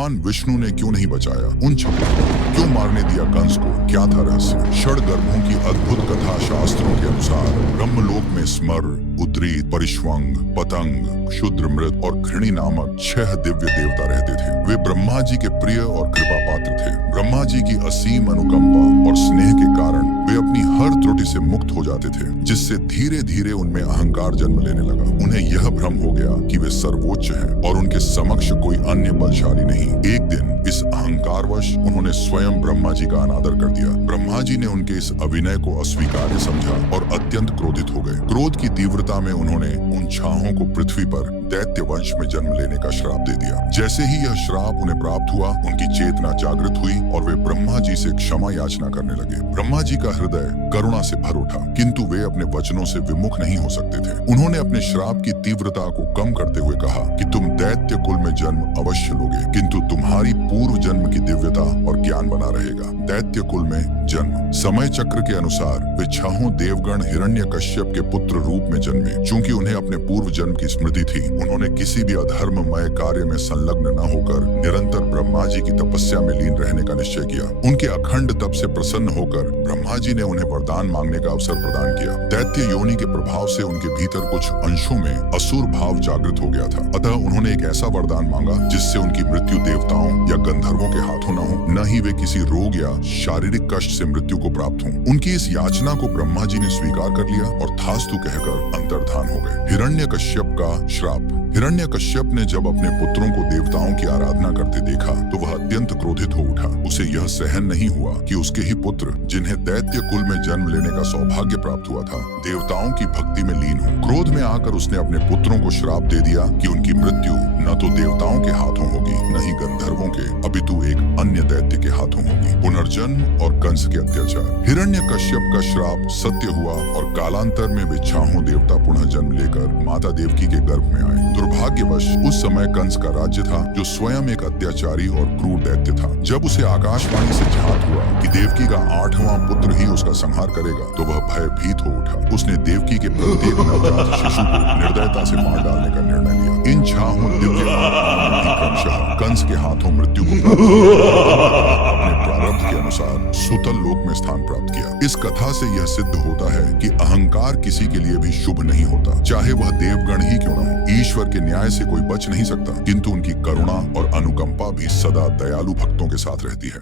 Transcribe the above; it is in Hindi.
भगवान विष्णु ने क्यों नहीं बचाया उन छप्पन को? क्यों मारने दिया कंस को? क्या था रहस्य? षड गर्भों की अद्भुत कथा शास्त्रों के अनुसार ब्रह्मलोक में स्मर, उद्रीत, परिश्वंग, पतंग, क्षुद्र मृत और घृणी नामक 6 दिव्य देवता रहते थे। वे ब्रह्मा जी के प्रिय और कृपा पात्र थे। ब्रह्मा जी की असीम अनुकंपा और स्नेह के कारण वे अपनी हर त्रुटि से मुक्त हो जाते थे, जिससे धीरे धीरे उनमें अहंकार जन्म लेने लगा। उन्हें यह भ्रम हो गया कि वे सर्वोच्च हैं और उनके समक्ष कोई अन्य बलशाली नहीं। एक दिन इस अहंकारवश उन्होंने स्वयं ब्रह्मा जी का अनादर कर दिया। ब्रह्मा जी ने उनके इस अभिनय को अस्वीकार्य समझा और अत्यंत क्रोधित हो गए। क्रोध की तीव्रता में उन्होंने उन छाहों को पृथ्वी पर दैत्य वंश में जन्म लेने का श्राप दे दिया। जैसे ही यह श्राप उन्हें प्राप्त हुआ, उनकी चेतना जागृत हुई और वे ब्रह्मा जी से क्षमा याचना करने लगे। ब्रह्मा जी का हृदय करुणा से भर उठा, किंतु वे अपने वचनों से विमुख नहीं हो सकते थे। उन्होंने अपने श्राप की तीव्रता को कम करते हुए कहा कि तुम दैत्य कुल में जन्म अवश्य लोगे, किंतु तुम्हारी पूर्व जन्म की दिव्यता और ज्ञान बना रहेगा। दैत्य कुल में जन्म। समय चक्र के अनुसार वे छहों देवगण हिरण्यकश्यप के पुत्र रूप में जन्मे। चूंकि उन्हें अपने पूर्व जन्म की स्मृति थी, उन्होंने किसी भी अधर्ममय कार्य में संलग्न न होकर निरंतर ब्रह्मा जी की तपस्या में लीन रहने का निश्चय किया। उनके अखंड तप से प्रसन्न होकर ब्रह्मा जी ने उन्हें वरदान मांगने का अवसर प्रदान किया। दैत्य योनि के प्रभाव से उनके भीतर कुछ अंशों में असुर भाव जागृत हो गया था। अतः उन्होंने एक ऐसा वरदान मांगा जिससे उनकी मृत्यु देवताओं या गंधर्वों के हाथों न हो, न ही वे किसी रोग या शारीरिक कष्ट से मृत्यु को प्राप्त हों। उनकी इस याचना को ब्रह्मा जी ने स्वीकार कर लिया और थास्तु कहकर अंतर्धान हो गए। हिरण्यकश्यप का श्राप। हिरण्यकश्यप ने जब अपने पुत्रों को देवताओं की आराधना करते देखा तो वह अत्यंत क्रोधित हो उठा। उसे यह सहन नहीं हुआ कि उसके ही पुत्र, जिन्हें दैत्य कुल में जन्म लेने का सौभाग्य प्राप्त हुआ था, देवताओं की भक्ति में लीन हो। क्रोध में आकर उसने अपने पुत्रों को श्राप दे दिया कि उनकी मृत्यु न तो देवताओं के हाथों होगी, न ही गंधर्वों के, अपितु एक अन्य दैत्य के हाथों होगी। पुनर्जन्म और कंस के अत्याचार। हिरण्यकश्यप का श्राप सत्य हुआ और कालांतर में वे छहों देवता पुनः जन्म लेकर माता देवकी के गर्भ में आए। दुर्भाग्यवश उस समय कंस का राज्य था, जो स्वयं एक अत्याचारी और क्रूर दैत्य था। जब उसे आकाशवाणी से ज्ञात हुआ कि देवकी का 8वां पुत्र ही उसका संहार करेगा, तो वह भयभीत हो उठा। उसने देवकी के प्रत्येक नवजात शिशु को निर्दयता से मार डालने का निर्णय लिया। इन छहों दिव्य क्रमशः कंस के हाथों मृत्यु को प्राप्त अपने प्रारब्ध के अनुसार सुतल लोक में स्थान प्राप्त किया। इस कथा से यह सिद्ध होता है कि अहंकार किसी के लिए भी शुभ नहीं होता, चाहे वह देवगण ही क्यों न हो। ईश्वर के न्याय से कोई बच नहीं सकता, किंतु उनकी करुणा और अनुकंपा भी सदा दयालु भक्तों के साथ रहती है।